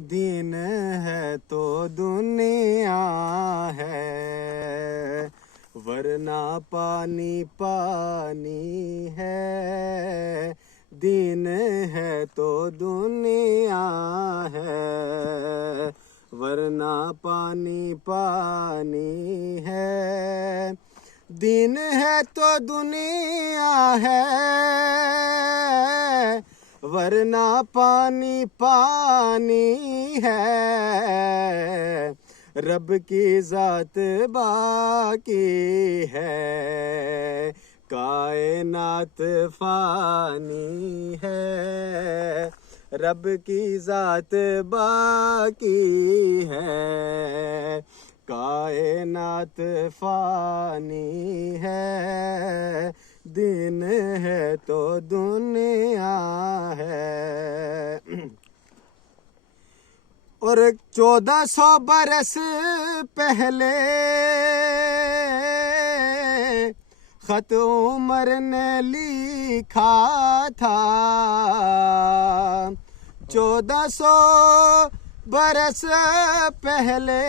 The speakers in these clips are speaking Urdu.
دین ہے تو دنیا ہے، ورنہ پانی پانی ہے۔ دین ہے تو دنیا ہے، ورنہ پانی پانی ہے۔ دین ہے تو دنیا ہے، ورنہ پانی پانی ہے۔ رب کی ذات باقی ہے، کائنات فانی ہے۔ رب کی ذات باقی ہے، کائنات فانی ہے۔ دین ہے تو دنیا ہے۔ اور 1400 برس پہلے خط عمر نے لکھا تھا۔ 1400 برس پہلے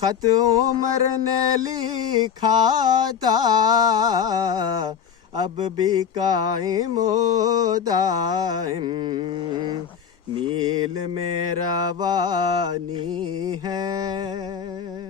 خط عمر نے لکھا تھا، اب بھی قائم و دائم نیل میں روانی ہے۔